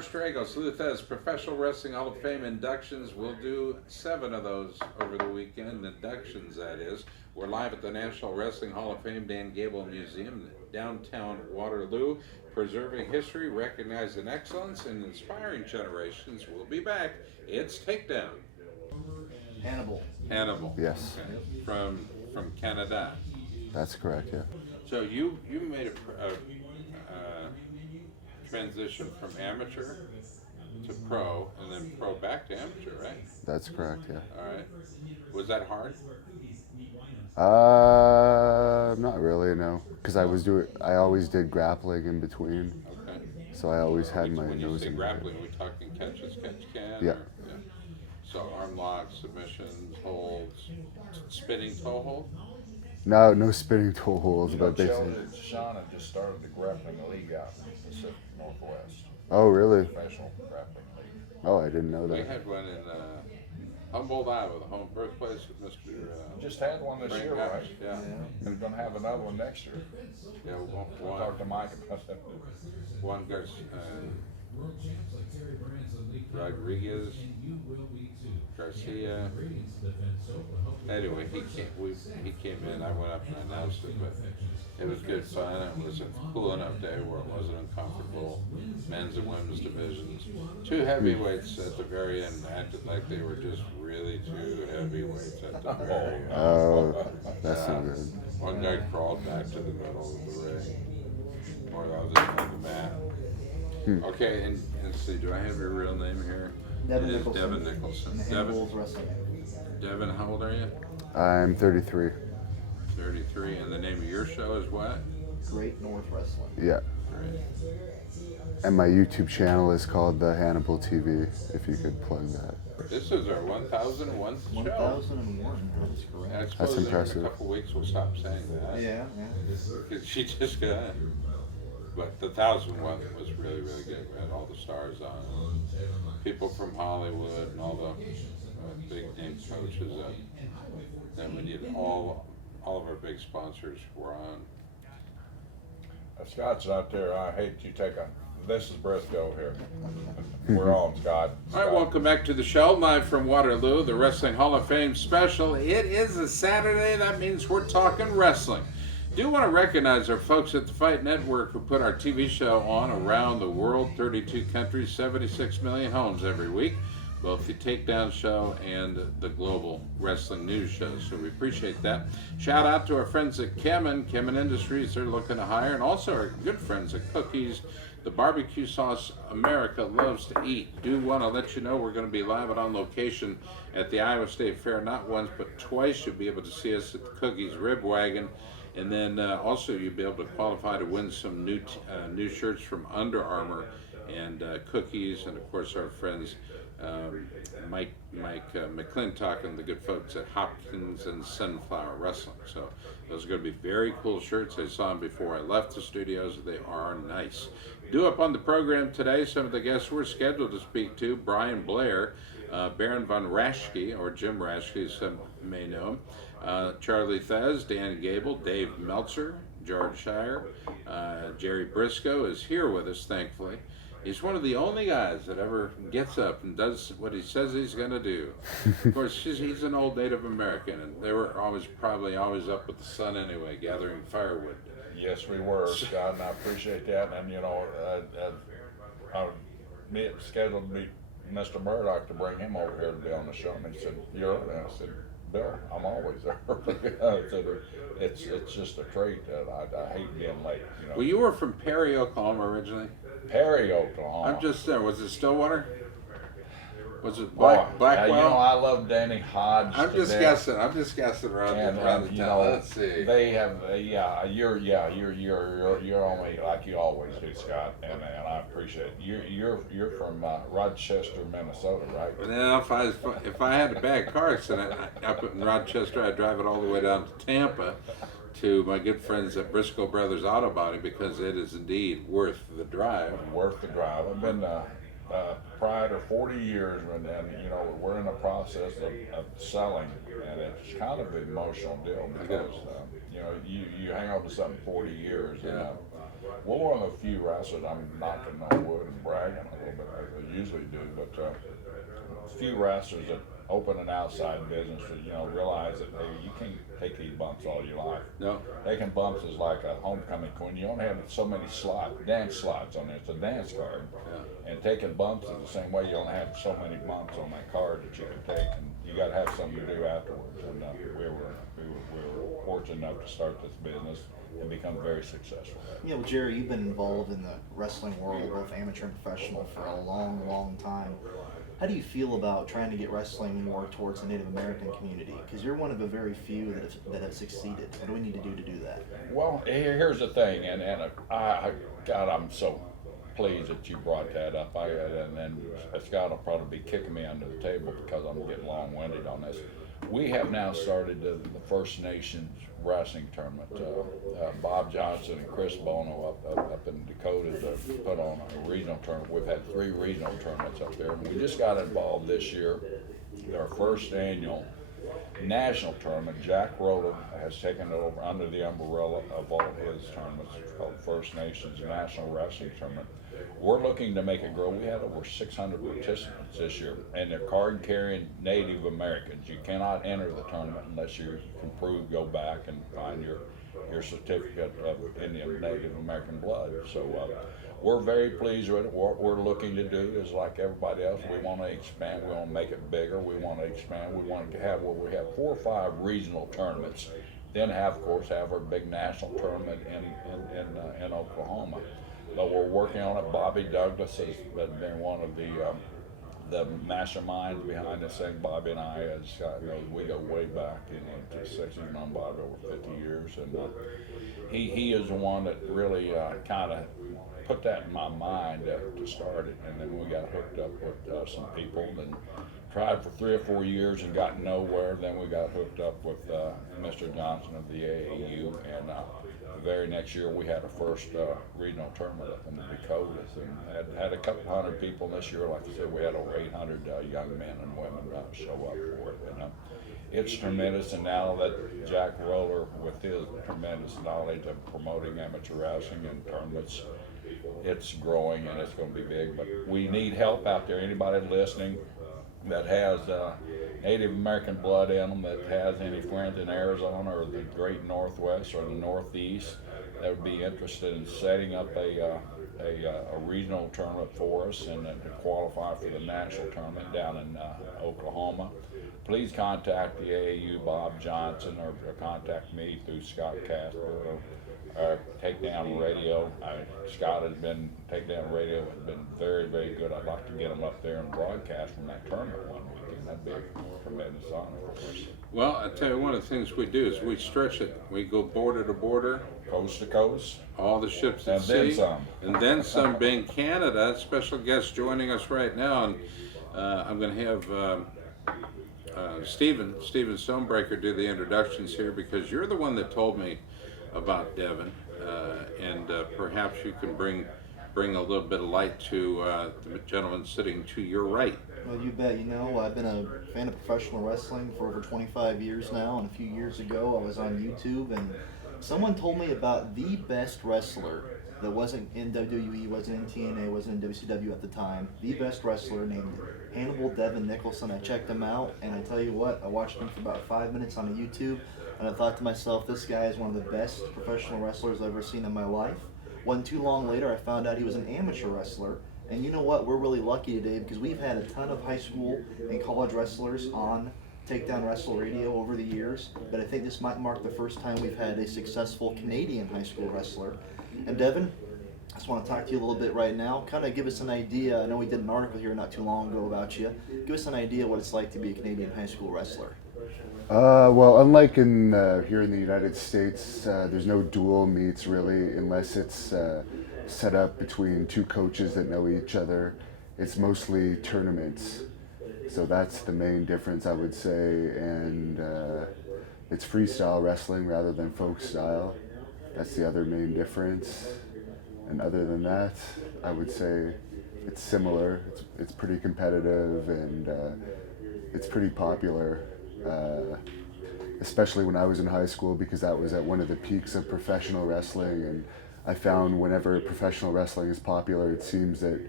George Dragos, Luthez, Professional Wrestling Hall of Fame inductions. We'll do 7 of those over the weekend, inductions that is. We're live at the National Wrestling Hall of Fame Dan Gable Museum, downtown Waterloo, preserving history, recognizing excellence, and inspiring generations. We'll be back. It's Takedown. Hannibal. Hannibal. Yes. Okay. From Canada. That's correct, yeah. So you made a transition from amateur to pro, and then pro back to amateur, right? That's correct, yeah. All right. Was that hard? Not really, no. Because I always did grappling in between. Okay. So I always had my When you nose say in grappling, are we talking catches, catch can? Yeah. Or, yeah. So arm locks, submissions, holds, spinning toe hold? No spinning toe holds, but basically. Sean had just started the grappling league out in the Pacific Northwest. Oh, really? Professional grappling league. Oh, I didn't know We that. had one in Humboldt, Iowa, the home birthplace of Mr. Just had one this Frank year, Patch. right? Yeah. We're gonna have another one next year. Yeah, We'll talk to Mike about that. one goes, Rodriguez, Garcia. Anyway, he came in. I went up and announced it, but it was good fun. It was a cool enough day where it wasn't uncomfortable. Men's and women's divisions. 2 heavyweights at the very end acted like they were just really 2 heavyweights at the very end. Oh, that's not good. One guy crawled back to the middle of the ring, or the other on the mat. Okay, and see, do I have your real name here? Devon It is Nicholson. Devon Nicholson. And the Hannibal's wrestling. Devon, how old are you? I'm 33. 33, and the name of your show is what? Great North Wrestling. Yeah. Great. And my YouTube channel is called the Hannibal TV, if you could plug that. This is our 1001st show. 1001. That's correct. I suppose in impressive. a couple weeks we'll stop saying that. Yeah. Because she just got. But the 1001 was really, really good. We had all the stars on. People from Hollywood and all the big name coaches. Then we did all of our big sponsors were on. Scott's out there. I hate you take a. This is Brisco here. We're on, Scott. All right, welcome back to the show, live from Waterloo, the Wrestling Hall of Fame special. It is a Saturday. That means we're talking wrestling. Do want to recognize our folks at the Fight Network who put our TV show on around the world, 32 countries, 76 million homes every week, both the Takedown show and the Global Wrestling News show. So we appreciate that. Shout out to our friends at Kemen Industries. They're looking to hire, and also our good friends at Cookies, the barbecue sauce America loves to eat. Do want to let you know we're going to be live and on location at the Iowa State Fair, not once but twice. You'll be able to see us at the Cookies Rib Wagon. And then also you'll be able to qualify to win some new shirts from Under Armour and Cookies, and of course our friends Mike McClintock and the good folks at Hopkins and Sunflower Wrestling. So those are going to be very cool shirts. I saw them before I left the studios. They are nice. Due up on the program today, some of the guests we're scheduled to speak to: Brian Blair, Baron von Raschke, or Jim Raschke, as some may know him. Charlie Thez, Dan Gable, Dave Meltzer, George Shire, Jerry Brisco is here with us, thankfully. He's one of the only guys that ever gets up and does what he says he's going to do. Of course, he's an old Native American, and they were probably always up with the sun anyway, gathering firewood. Yes, we were, Scott, and I appreciate that. And you know, I scheduled to meet Mr. Murdoch to bring him over here to be on the show, and he said, "You're early." And I said, "Bill, I'm always early." It's just a trait that I hate being late. You know. Well, you were from Perry, Oklahoma originally. Perry, Oklahoma. I'm just there. Was it Stillwater? Was it Blackwell? Blackwell? You know, I love Danny Hodge. I'm just guessing around the you town. know, Let's see. They have, you're only like you always do, Scott, and I appreciate it. You're from Rochester, Minnesota, right? Now, if I had a bad car accident up in Rochester, I'd drive it all the way down to Tampa to my good friends at Brisco Brothers Auto Body, because it is indeed worth the drive. Worth the drive. I've been proprietor 40 years, and you know, we're in the process of selling, and it's kind of an emotional deal because you know, you hang on to something 40 years, and we're one of the few wrestlers. I'm knocking on wood and bragging a little bit, like I usually do, but few wrestlers that open an outside business that, you know, realize that, hey, you can't take these bumps all your life. No. Taking bumps is like a homecoming queen. You only have so many dance slots on there. It's a dance card. Yeah. And taking bumps is the same way. You only have so many bumps on that card that you can take, and you got to have something to do afterwards. And we were fortunate enough to start this business and become very successful. You know, Jerry, you've been involved in the wrestling world, both amateur and professional, for a long, long time. How do you feel about trying to get wrestling more towards the Native American community? Because you're one of the very few that have succeeded. What do we need to do that? Well, here's the thing, and God, I'm so pleased that you brought that up. And Scott will probably be kicking me under the table because I'm getting long-winded on this. We have now started the First Nations wrestling tournament. Bob Johnson and Chris Bono up in Dakota put on a regional tournament. We've had 3 regional tournaments up there, and we just got involved this year. Our first annual national tournament. Jack Rowland has taken it over under the umbrella of all his tournaments. It's called First Nations National Wrestling Tournament. We're looking to make it grow. We had over 600 participants this year, and they're card-carrying Native Americans. You cannot enter the tournament unless you can prove, go back and find your certificate of Indian Native American blood. So we're very pleased with it. What we're looking to do is like everybody else. We want to expand. We want to make it bigger. We want to expand. We want to have where we have 4 or 5 regional tournaments. Then of course, have our big national tournament in Oklahoma. But we're working on it. Bobby Douglas has been one of the masterminds behind this thing. Bobby and I, as Scott knows, we go way back into the 60s. We've known Bobby over 50 years, and he is the one that really kind of put that in my mind to start it. And then we got hooked up with some people and tried for 3 or 4 years and got nowhere. Then we got hooked up with Mr. Johnson of the AAU, and the very next year we had a first regional tournament up in the Dakotas, and had a couple hundred people. This year, like I said, we had over 800 young men and women show up for it. And it's tremendous. And now that Jack Roller, with his tremendous knowledge of promoting amateur wrestling and tournaments, it's growing and it's going to be big. But we need help out there. Anybody listening that has Native American blood in them, that has any friends in Arizona or the Great Northwest or the Northeast that would be interested in setting up a regional tournament for us and to qualify for the national tournament down in Oklahoma, please contact the AAU, Bob Johnson, or contact me through Scott Casper or Takedown Radio. Scott has been, Takedown Radio has been very, very good. I'd like to get him up there and broadcast from that tournament one weekend. That'd be a tremendous honor for us. Well, I tell you, one of the things we do is we stretch it. We go border to border, Coast to coast, all the ships at and sea, then some. and then some. Being Canada, special guest joining us right now, and I'm going to have Stephen Stonebraker do the introductions here, because you're the one that told me about Devon, and perhaps you can bring a little bit of light to the gentleman sitting to your right. Well, you bet. You know, I've been a fan of professional wrestling for over 25 years now, and a few years ago I was on YouTube, and someone told me about the best wrestler that wasn't in WWE, wasn't in TNA, wasn't in WCW at the time, the best wrestler named HANNIBAL Devon Nicholson. I checked him out, and I tell you what, I watched him for about 5 minutes on YouTube, and I thought to myself, this guy is one of the best professional wrestlers I've ever seen in my life. Wasn't too long later, I found out he was an amateur wrestler. And you know what? We're really lucky today because we've had a ton of high school and college wrestlers on Takedown Wrestle Radio over the years. But I think this might mark the first time we've had a successful Canadian high school wrestler. And Devon, I just want to talk to you a little bit right now. Kind of give us an idea. I know we did an article here not too long ago about you. Give us an idea what it's like to be a Canadian high school wrestler. Well, unlike in here in the United States, there's no dual meets really, unless it's set up between 2 coaches that know each other. It's mostly tournaments, so that's the main difference, I would say. And it's freestyle wrestling rather than folk style. That's the other main difference. And other than that, I would say it's similar. It's pretty competitive, and it's pretty popular. Especially when I was in high school, because that was at one of the peaks of professional wrestling, and I found whenever professional wrestling is popular, it seems that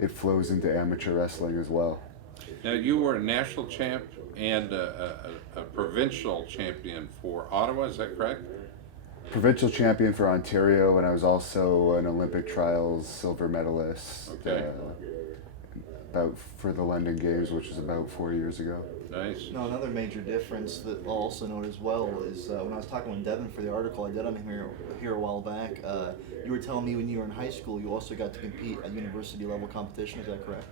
it flows into amateur wrestling as well. Now, you were a national champ and a provincial champion for Ottawa, is that correct? Provincial champion for Ontario, and I was also an Olympic trials silver medalist. Okay. About for the London Games, which was about 4 years ago. Nice. No, another major difference that I'll also note as well is when I was talking with Devin for the article I did on him here a while back, you were telling me when you were in high school you also got to compete at university level competition, is that correct?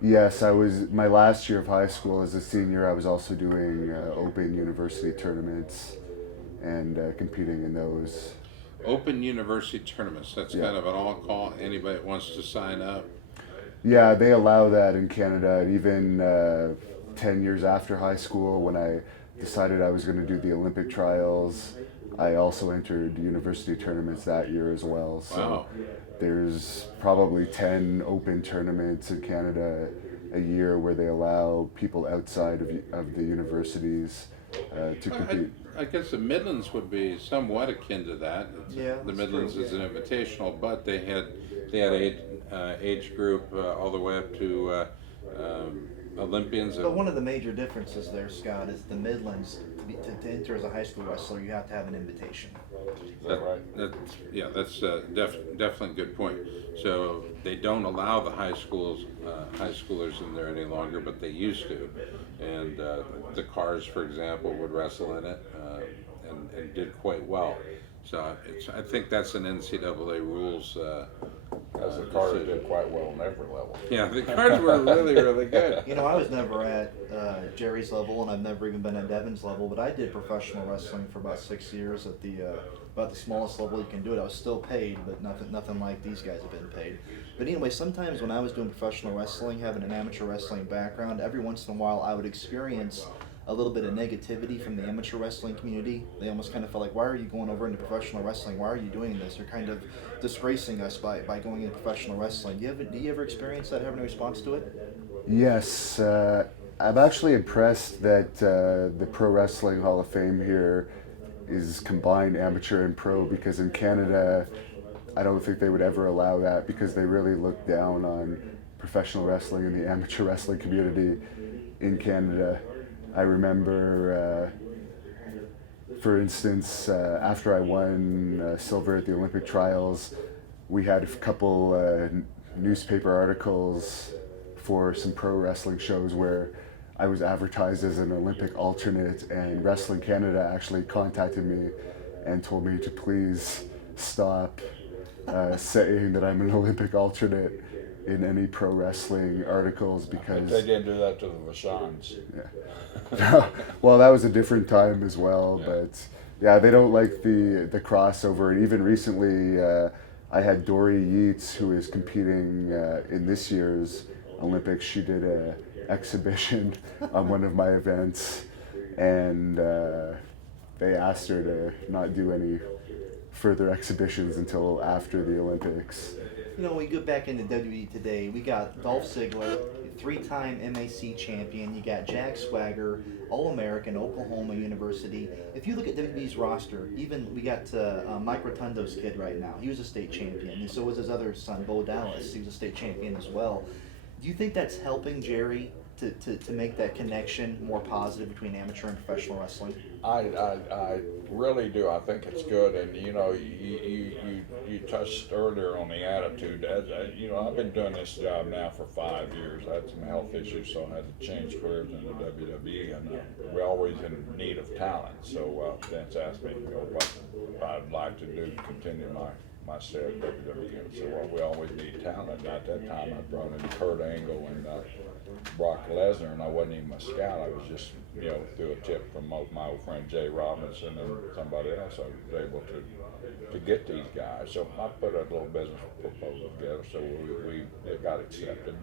Yes, I was my last year of high school as a senior. I was also doing open university tournaments and competing in those. Open university tournaments, that's Yeah. kind of an all-call, anybody that wants to sign up. Yeah, they allow that in Canada. And even 10 years after high school, when I decided I was going to do the Olympic trials, I also entered university tournaments that year as well. So Wow. there's probably 10 open tournaments in Canada a year where they allow people outside of the universities to compete. I guess the Midlands would be somewhat akin to that. Yeah, The that's Midlands true, is yeah. an invitational, but they had age group all the way up to Olympians. But one of the major differences there, Scott, is the Midlands, to enter as a high school wrestler, you have to have an invitation. Is that right? That's definitely a good point. So they don't allow the high schoolers in there any longer, but they used to. And the Cars, for example, would wrestle in it and did quite well. So I think that's an NCAA rules. As the Carter did quite well on every level. Yeah, the Cars were really, really good. You know, I was never at Jerry's level, and I've never even been at Devin's level, but I did professional wrestling for about 6 years at about the smallest level you can do it. I was still paid, but nothing like these guys have been paid. But anyway, sometimes when I was doing professional wrestling, having an amateur wrestling background, every once in a while I would experience a little bit of negativity from the amateur wrestling community. They almost kind of felt like, why are you going over into professional wrestling? Why are you doing this? You're kind of disgracing us by going into professional wrestling. Do you ever experience that, have any response to it? Yes, I'm actually impressed that the Pro Wrestling Hall of Fame here is combined amateur and pro, because in Canada, I don't think they would ever allow that, because they really look down on professional wrestling and the amateur wrestling community in Canada. I remember, for instance, after I won silver at the Olympic trials, we had a couple newspaper articles for some pro wrestling shows where I was advertised as an Olympic alternate, and Wrestling Canada actually contacted me and told me to please stop saying that I'm an Olympic alternate in any pro wrestling articles, because They didn't do that to the Vashons. yeah. Well, that was a different time as well, Yeah. but yeah, they don't like the crossover. And even recently, I had Dory Yeats, who is competing in this year's Olympics. She did a exhibition on one of my events, and they asked her to not do any further exhibitions until after the Olympics. You know, we go back into WWE today. We got Dolph Ziggler, three-time MAC champion. You got Jack Swagger, All-American, Oklahoma University. If you look at WWE's roster, even we got Mike Rotundo's kid right now. He was a state champion, and so was his other son, Bo Dallas. He was a state champion as well. Do you think that's helping Jerry to make that connection more positive between amateur and professional wrestling? I really do. I think it's good, and you know, you touched earlier on the attitude. You know, I've been doing this job now for 5 years. I had some health issues, so I had to change careers in the WWE, and we're always in need of talent. So Vince asked me, you know, what I'd like to do to continue my stay at WWE. And so we always need talent. At that time, I brought in Kurt Angle and Brock Lesnar, and I wasn't even a scout. I was just, you know, through a tip from my old friend Jay Robinson and somebody else, I was able to get these guys. So I put a little business proposal together, so it got accepted.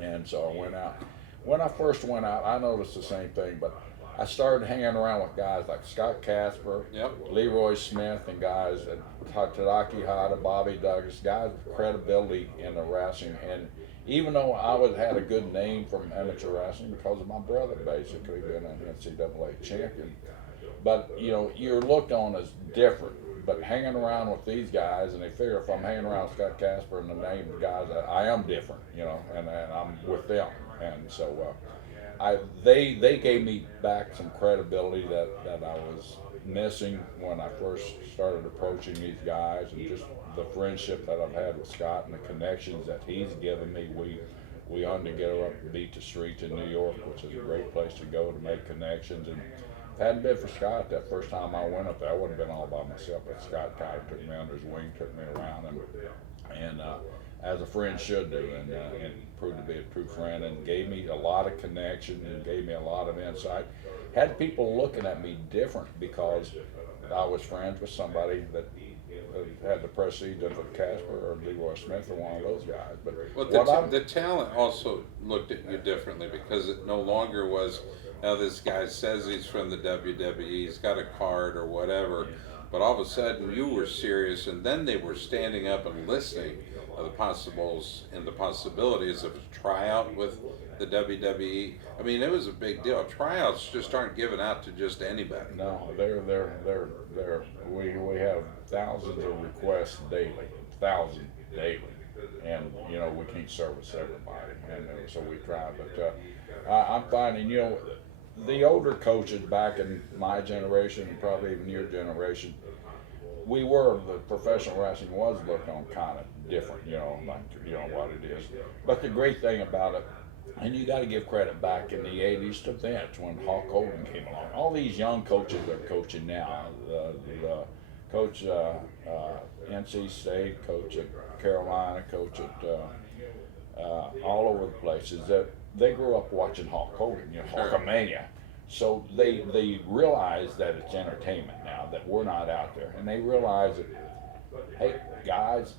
And so I went out. When I first went out, I noticed the same thing, but I started hanging around with guys like Scott Casper, Yep. Leroy Smith, and guys at Tadaki Hada, Bobby Douglas, guys with credibility in the wrestling. And even though had a good name from amateur wrestling because of my brother basically being an NCAA champion, but you know, you're looked on as different. But hanging around with these guys, and they figure if I'm hanging around with Scott Casper and the name of the guys, I am different, you know, and I'm with them. And so they gave me back some credibility that I was missing when I first started approaching these guys, and just the friendship that I've had with Scott and the connections that he's given me. We hung together up and beat the streets in New York, which is a great place to go to make connections. And if it hadn't been for Scott, that first time I went up there, I would have been all by myself. But Scott kind of took me under his wing, took me around, and as a friend should do, and proved to be a true friend, and gave me a lot of connection and gave me a lot of insight. Had people looking at me different because I was friends with somebody that had the prestige of a Casper or Leroy Smith or one of those guys. But well, the talent also looked at you differently because it no longer was, now this guy says he's from the WWE, he's got a card or whatever, but all of a sudden you were serious, and then they were standing up and listening of the possibles and the possibilities of a tryout with the WWE. I mean, it was a big deal. Tryouts just aren't given out to just anybody. No, we have thousands of requests daily, and you know, we can't service everybody, and so we try. But I'm finding, you know, the older coaches back in my generation, and probably even your generation, the professional wrestling was looked on kind of different, you know, like, you know what it is. But the great thing about it, and you got to give credit back in the 80s to Vince when Hulk Hogan came along. All these young coaches are coaching now. Coach NC State, coach at Carolina, coach at all over the places. That they grew up watching Hulk Hogan, you know, Hulkamania. So they realize that it's entertainment now, that we're not out there. And they realize that, hey, guys,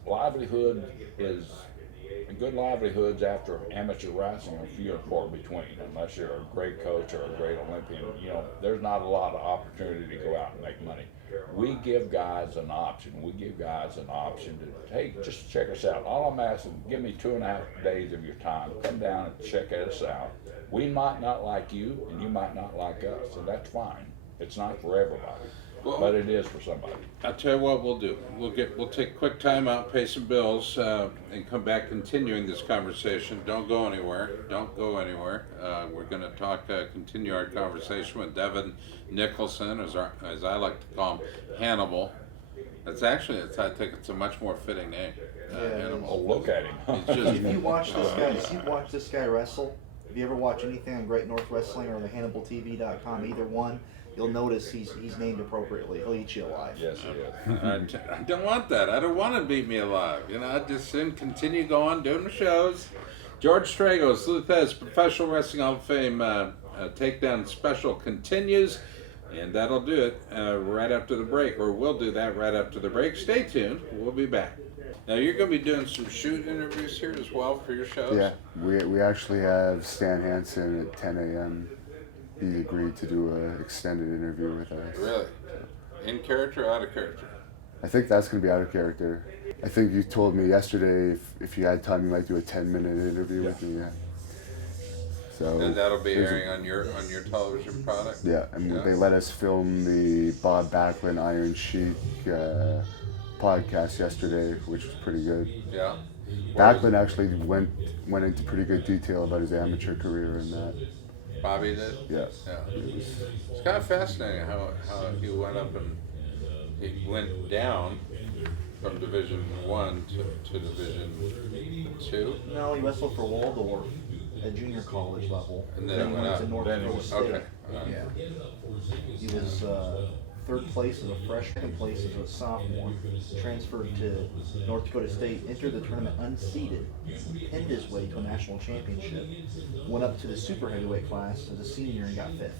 good livelihoods after amateur wrestling are few and far between, unless you're a great coach or a great Olympian. You know, there's not a lot of opportunity to go out and make money. We give guys an option. To, hey, just check us out. All I'm asking, give me 2.5 days of your time. Come down and check us out. We might not like you, and you might not like us, and that's fine. It's not for everybody, but it is for somebody. I'll tell you what we'll do. We'll take a quick time out, pay some bills, and come back continuing this conversation. Don't go anywhere. We're going to continue our conversation with Devon Nicholson, as I like to call him, Hannibal. I think it's a much more fitting name. Hannibal. Oh, look at him. It's just, If you watch this guy wrestle, if you ever watch anything on Great North Wrestling or the HannibalTV.com, either one, you'll notice he's named appropriately. He'll eat you alive. Yes, he is. I don't want that. I don't want to beat me alive. You know, I just continue going, doing the shows. George Stragos, Luthez, Professional Wrestling Hall of Fame Takedown Special continues, and that'll do it right after the break, or we'll do that right after the break. Stay tuned. We'll be back. Now, you're going to be doing some shoot interviews here as well for your shows? Yeah, we actually have Stan Hansen at 10 a.m. He agreed to do an extended interview with us. Really? In character or out of character? I think that's going to be out of character. I think you told me yesterday if you had time, you might do a 10-minute interview with me. Yeah. So and that'll be airing on your television product? Yeah, and they let us film the Bob Backlund Iron Sheik podcast yesterday, which was pretty good. Yeah. Backlund actually went into pretty good detail about his amateur career and that. Bobby did? Yeah. It's kind of fascinating how he went up and he went down from Division 1 to Division 2. No, he wrestled for Waldorf at junior college level. And then it went up. To North Dakota State. Okay. Yeah. He was third place as a freshman, second place as a sophomore. Transferred to North Dakota State, entered the tournament unseeded, pinned his way to a national championship, went up to the super heavyweight class as a senior and got fifth.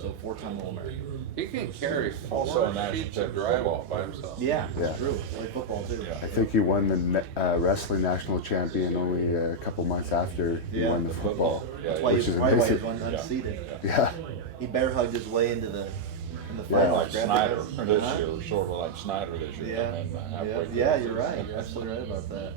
So 4-time All-American. He can carry Also a 4 national sheets of champion drywall by himself. Yeah, that's true. Like football too. I think he won the wrestling national champion only a couple months after he won the football. Yeah. That's why Which he is was amazing. unseeded. Yeah. he bear hugged his way into the Yeah, finals. Like grabbed Snyder the- this Uh-huh. year, sort of like Snyder this year. Yeah, I mean, halfway through yeah, the you're right. season. You're absolutely right about that.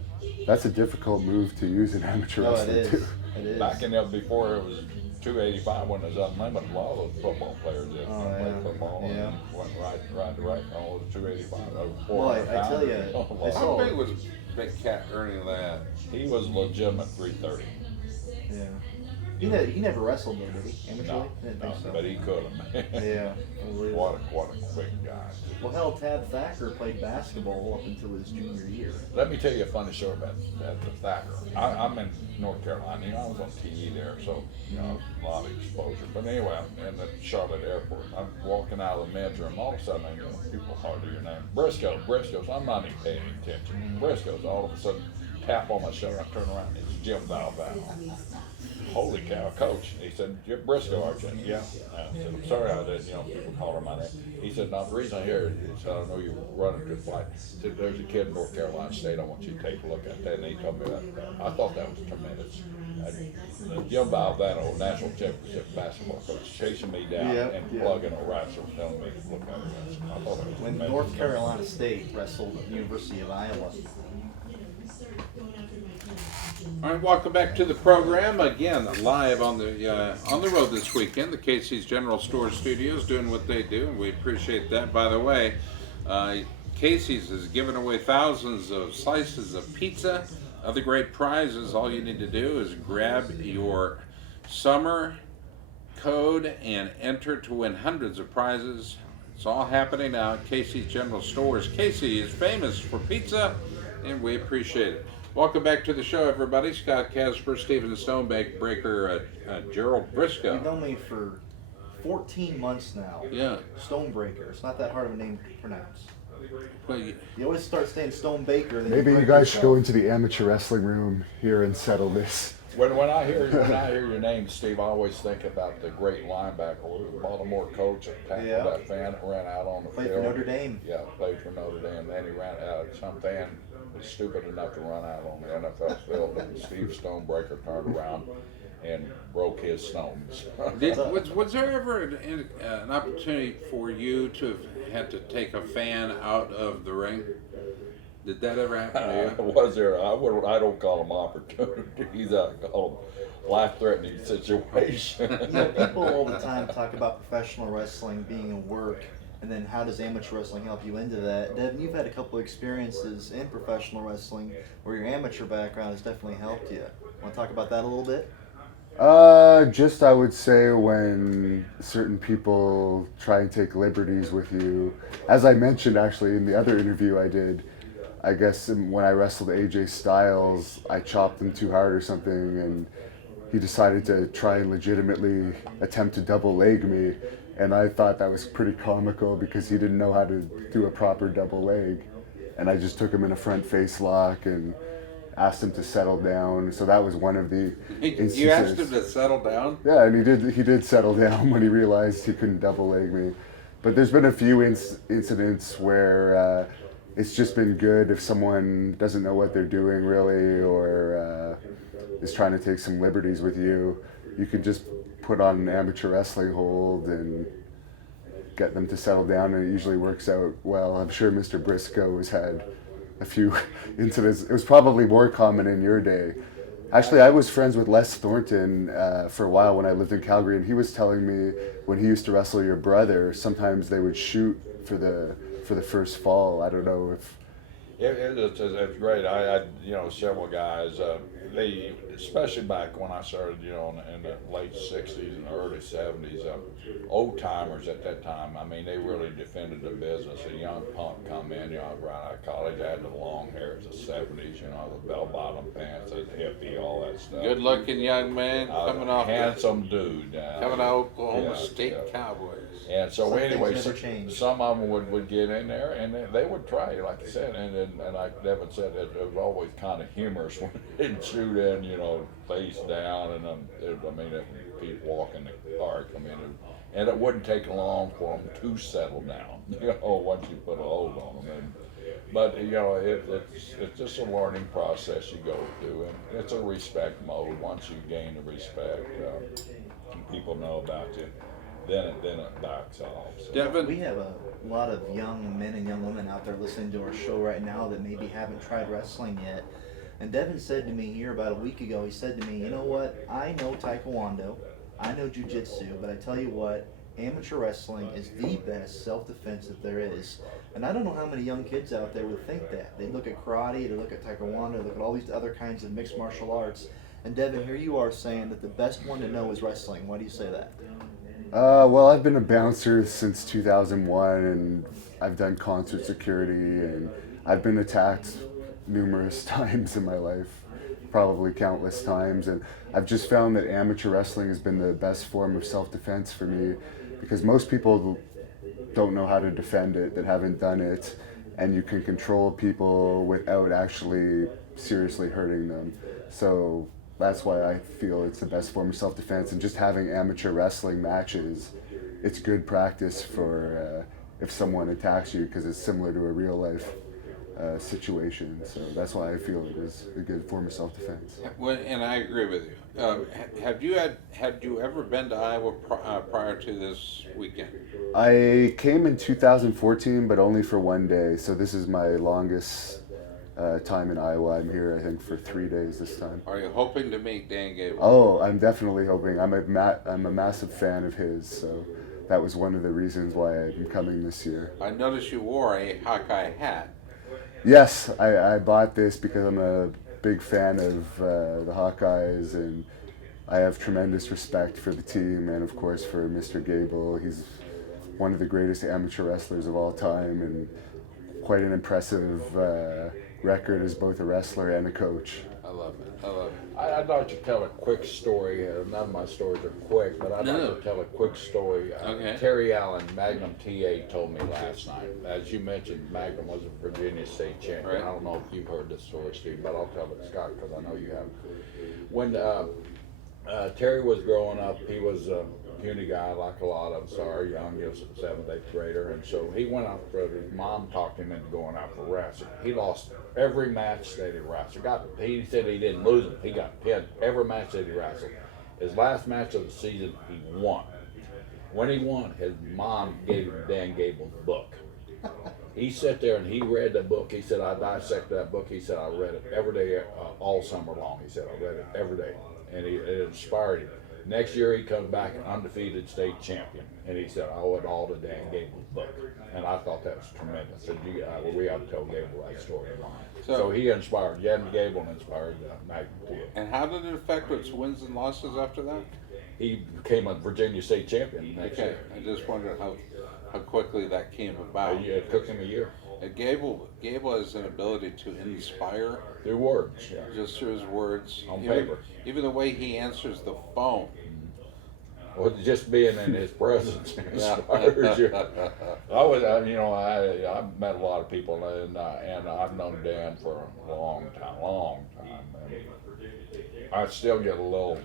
That's a difficult move to use in amateur No, it wrestling is. too. It is. Back in the before it was 285 when it was unlimited. A lot of those football players did Oh, play yeah. football Yeah. and went right to right on the 285. Well, I tell ya, I How saw- big was Big Cat Ernie Ladd? He was legitimate 330. Yeah. He never wrestled though, did he? Amateur? No, Didn't no, think so. but he could have. Yeah. What a quick guy. Well, hell, Tad Thacker played basketball up until his junior year. Let me tell you a funny story about the Thacker. I'm in North Carolina. You know, I was on TV there, so you know a lot of exposure. But anyway, I'm in the Charlotte airport. I'm walking out of the men's room. All of a sudden, I hear people holler your name, Brisco. So I'm not even paying attention. Brisco's all of a sudden tap on my shoulder. I turn around. It's Jim Valvano. Holy cow, Coach. He said, "You're Brisco, aren't you?" Yeah. I said, "I'm sorry I did, you know, people call her my name." He said, "No, the reason I hear it is I know you're running to the flight." He said, "There's a kid in North Carolina State, I want you to take a look at that." And he told me that. I thought that was tremendous. Jim Valvano, national championship basketball coach, chasing me down and plugging a wrestler, telling me to look at it. I thought that was When tremendous. North Carolina State wrestled at the University of Iowa. All right, welcome back to the program. Again, live on the road this weekend. The Casey's General Store Studios doing what they do, and we appreciate that. By the way, Casey's is giving away thousands of slices of pizza, other great prizes. All you need to do is grab your summer code and enter to win hundreds of prizes. It's all happening now at Casey's General Stores. Casey is famous for pizza, and we appreciate it. Welcome back to the show, everybody. Scott Casper, Stephen Stonebraker, Gerald Brisco. You've known me for 14 months now. Yeah. Stonebraker. It's not that hard of a name to pronounce. Well, you- You always start saying Stonebaker. Then Maybe you break guys should go yourself. into the amateur wrestling room here and settle this. When I hear your name, Steve, I always think about the great linebacker, the Baltimore coach that tackled Yeah. that fan that ran out on the Played field. for Notre Dame. Yeah, played for Notre Dame. Then he ran out. Some fan was stupid enough to run out on the NFL field, and Steve Stonebraker turned around and broke his stones. was there ever an opportunity for you to have had to take a fan out of the ring? Did that ever happen to you? Was there? I don't call them opportunities. I call them life-threatening situation. You know, people all the time talk about professional wrestling being a work, and then how does amateur wrestling help you into that? Devin, you've had a couple experiences in professional wrestling where your amateur background has definitely helped you. Want to talk about that a little bit? Just I would say when certain people try and take liberties with you, as I mentioned actually in the other interview I did, I guess when I wrestled AJ Styles, I chopped him too hard or something, and he decided to try and legitimately attempt to double leg me, and I thought that was pretty comical because he didn't know how to do a proper double leg, and I just took him in a front face lock and asked him to settle down. So that was one of the instances. You asked him to settle down? Yeah, and he did settle down when he realized he couldn't double leg me. But there's been a few incidents where it's just been good if someone doesn't know what they're doing really, or is trying to take some liberties with you. You can just put on an amateur wrestling hold and get them to settle down, and it usually works out well. I'm sure Mr. Brisco has had a few incidents. It was probably more common in your day. Actually, I was friends with Les Thornton for a while when I lived in Calgary, and he was telling me when he used to wrestle your brother, sometimes they would shoot for the first fall. I don't know if... It's great. I you know, several guys, they, especially back when I started, you know, in the late 60s and early 70s, old timers at that time, I mean, they really defended the business. A young punk come in, you know, right out of college, I had the long hair, it's the 70s, you know, the bell-bottom pants, the hippie, all that stuff. Good looking young man coming off handsome dude. coming out of Oklahoma yeah, State yeah. Cowboys. And so Some things anyway, never change. some of them would get in there and they would try, like I said, and like Devin said, it was always kind of humorous when they'd shoot in, you know, face down, and I mean, people walk in the park, I mean, and it wouldn't take long for them to settle down, you know, once you put a hold on them. But you know, it's just a learning process you go through, and it's a respect mode. Once you gain the respect, and people know about you. then it backs off. So. Devin? We have a lot of young men and young women out there listening to our show right now that maybe haven't tried wrestling yet. And Devin said to me here about a week ago, he said to me, you know what, I know Taekwondo, I know Jiu-Jitsu, but I tell you what, amateur wrestling is the best self-defense that there is. And I don't know how many young kids out there would think that. They look at karate, they look at Taekwondo, they look at all these other kinds of mixed martial arts. And Devin, here you are saying that the best one to know is wrestling. Why do you say that? Well, I've been a bouncer since 2001, and I've done concert security, and I've been attacked numerous times in my life, probably countless times, and I've just found that amateur wrestling has been the best form of self-defense for me, because most people don't know how to defend it, that haven't done it, and you can control people without actually seriously hurting them. So that's why I feel it's the best form of self-defense. And just having amateur wrestling matches, it's good practice for if someone attacks you, because it's similar to a real life situation. So that's why I feel it is a good form of self-defense. Well, and I agree with you. Had you ever been to Iowa prior to this weekend? I came in 2014, but only for one day. So this is my longest time in Iowa. I'm here, I think, for 3 days this time. Are you hoping to meet Dan Gable? Oh, I'm definitely hoping. I'm a massive fan of his, so that was one of the reasons why I'm coming this year. I noticed you wore a Hawkeye hat. Yes, I bought this because I'm a big fan of the Hawkeyes, and I have tremendous respect for the team and, of course, for Mr. Gable. He's one of the greatest amateur wrestlers of all time, and quite an impressive record as both a wrestler and a coach. I love it. I love it. I'd like to tell a quick story. None of my stories are quick, but I'd No. like to tell a quick story. Okay. Terry Allen, Magnum TA, told me last night. As you mentioned, Magnum was a Virginia State champion. Right. I don't know if you've heard this story, Steve, but I'll tell it, Scott, because I know you have. When Terry was growing up, he was a puny guy like a lot of us are, young. He was a 7th, 8th grader, and so he went out for his mom talked him into going out for wrestling. He lost every match that he wrestled. He said he didn't lose them. He had every match that he wrestled. His last match of the season, he won. When he won, his mom gave him Dan Gable's book. He sat there and he read the book. He said, I dissected that book. He said, I read it every day, all summer long. He said, I read it every day. And it inspired him. Next year he comes back an undefeated state champion, and he said, I owe it all to Dan Gable's book. And I thought that was tremendous. And we ought to tell Gable that story. So he inspired, Dan Gable inspired Magnum TA. And how did it affect its wins and losses after that? He became a Virginia state champion next Okay, year. I just wondered how quickly that came about. It took him a year. Gable has an ability to inspire Through words, yeah. just through his words. On paper. Even the way he answers the phone. Well, just being in his presence Yeah. inspires you. I've met a lot of people, and I've known Dan for a long time. And I still get a little.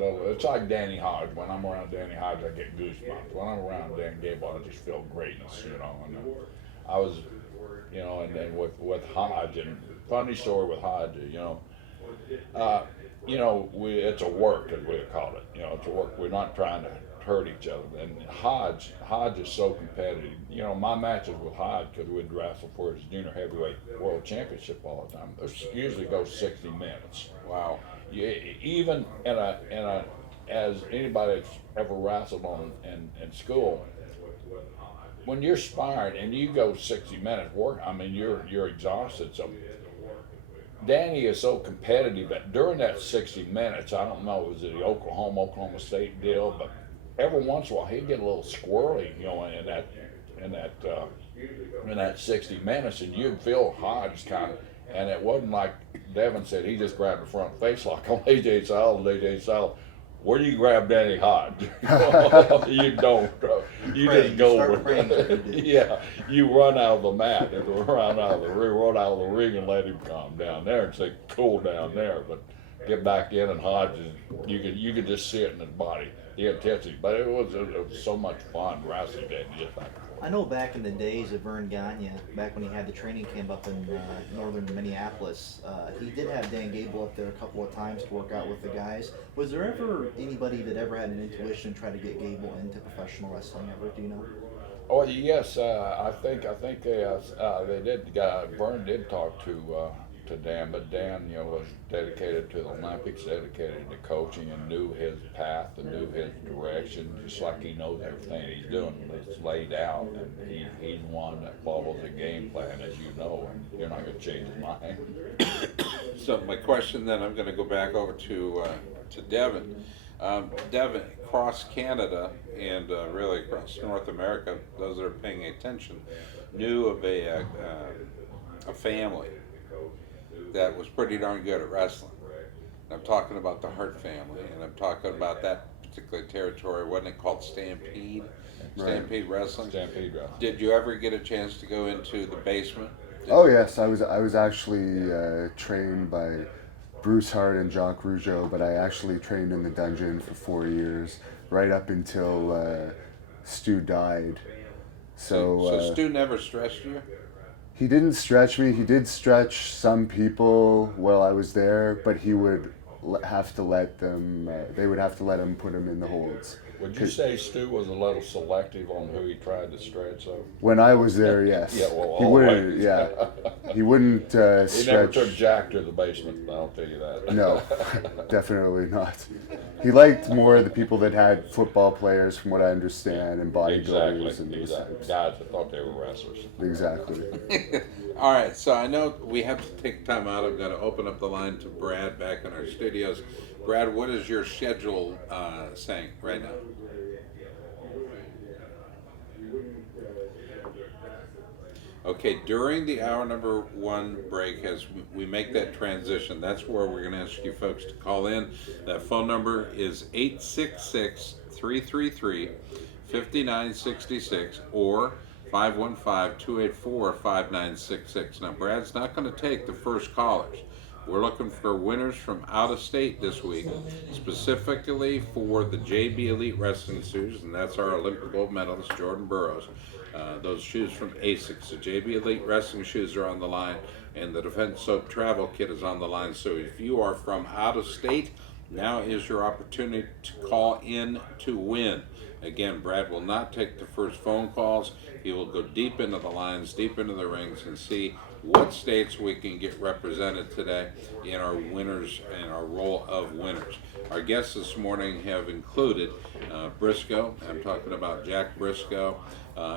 It's like Danny Hodge. When I'm around Danny Hodge, I get goosebumps. When I'm around Dan Gable, I just feel greatness, And I was, and then with Hodge, and funny story with Hodge, it's a work, as we call it. It's a work. We're not trying to hurt each other. And Hodge is so competitive. My matches with Hodge, because we'd wrestle for his junior heavyweight world championship all the time. It usually goes 60 minutes. Wow. Even as anybody that's ever wrestled in school, when you're sparring and you go 60 minutes work, you're exhausted. So Danny is so competitive that during that 60 minutes, I don't know, was it the Oklahoma State deal, but every once in a while he'd get a little squirrely, in that 60 minutes, and you'd feel Hodge kind of, and it wasn't like Devin said, he just grabbed the front face lock on AJ Styles. Where do you grab Danny Hodge? You don't. You Pray. just go Start with praying before you do. Yeah, you run out of the mat, run out of the ring, and let him calm down there and say, cool down there. But get back in, and Hodge, you could just see it in his body, the intensity. But it was so much fun wrestling that just back and forth. I know back in the days of Vern Gagne, back when he had the training camp up in northern Minneapolis, he did have Dan Gable up there a couple of times to work out with the guys. Was there ever anybody that ever had an intuition to try to get Gable into professional wrestling ever? Do you know? Oh yes, I think they did. Vern did talk to Dan, but Dan, was dedicated to the Olympics, dedicated to coaching, and knew his path and knew his direction, just like he knows everything he's doing. It's laid out, and he's one that follows a game plan, as you know, and you're not going to change his mind. So my question then, I'm going to go back over to Devon. Devon, across Canada and really across North America, those that are paying attention, knew of a family that was pretty darn good at wrestling. And I'm talking about the Hart family, and I'm talking about that particular territory. Wasn't it called Stampede? Right. Stampede Wrestling? Stampede Wrestling. Did you ever get a chance to go into the basement? Oh yes, I was actually trained by Bruce Hart and Jacques Rougeau, but I actually trained in the dungeon for 4 years, right up until Stu died. So Stu never stressed you? He didn't stretch me. He did stretch some people while I was there, but he would have to let them. They would have to let him put him in the holds. Would you say Stu was a little selective on who he tried to stretch? Though When I was there, yes. Yeah, well, he wouldn't. Yeah, he wouldn't he never stretch. took Jack to the basement. I'll tell you that. No, definitely not. He liked more the people that had football players, from what I understand, and bodybuilders and those Exactly. types. Guys that thought they were wrestlers. Exactly. All right, so I know we have to take time out. I'm going to open up the line to Brad back in our studios. Brad, what is your schedule saying right now? Okay, during the hour number one break, as we make that transition, that's where we're going to ask you folks to call in. That phone number is 866-333-5966 or 515-284-5966. Now, Brad's not going to take the first callers. We're looking for winners from out of state this week, specifically for the JB Elite Wrestling shoes, and that's our Olympic gold medalist, Jordan Burroughs. Those shoes from ASICS. The JB Elite Wrestling shoes are on the line, and the Defense Soap Travel Kit is on the line. So if you are from out of state, now is your opportunity to call in to win. Again, Brad will not take the first phone calls. He will go deep into the lines, deep into the rings, and see what states we can get represented today in our winners and our roll of winners. Our guests this morning have included Brisco. I'm talking about Jack Brisco.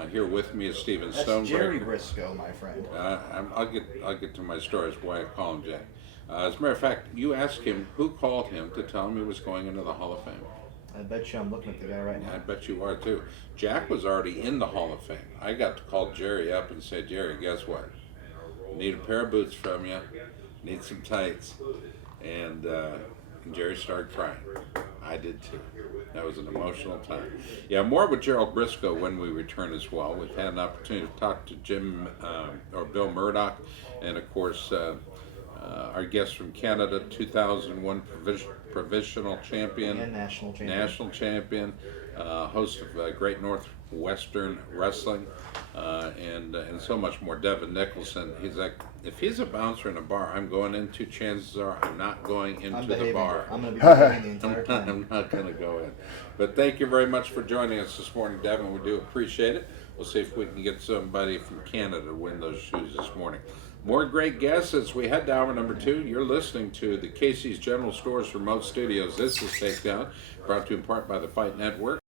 Here with me is Stephen Stonebraker. That's Jerry Brisco, my friend. I'll get to my story as why I call him Jack. As a matter of fact, you asked him who called him to tell him he was going into the Hall of Fame. I bet you I'm looking at the guy right now. I bet you are too. Jack was already in the Hall of Fame. I got to call Jerry up and say, Jerry, guess what? Need a pair of boots from you. Need some tights. And Jerry started crying. I did too. That was an emotional time. Yeah, more with Geral Brisco when we return as well. We've had an opportunity to talk to Bill Murdoch, and of course our guest from Canada, 2001 provincial champion, And national champion. Host of Great Northwestern Wrestling, and so much more. Devon Nicholson. He's like, if he's a bouncer in a bar I'm going into, chances are I'm not going into the bar. I'm going to be behaving the entire time. I'm not going to go in. But thank you very much for joining us this morning, Devon. We do appreciate it. We'll see if we can get somebody from Canada to win those shoes this morning. More great guests as we head to hour number 2. You're listening to the Casey's General Stores Remote Studios. This is Takedown, brought to you in part by the Fight Network.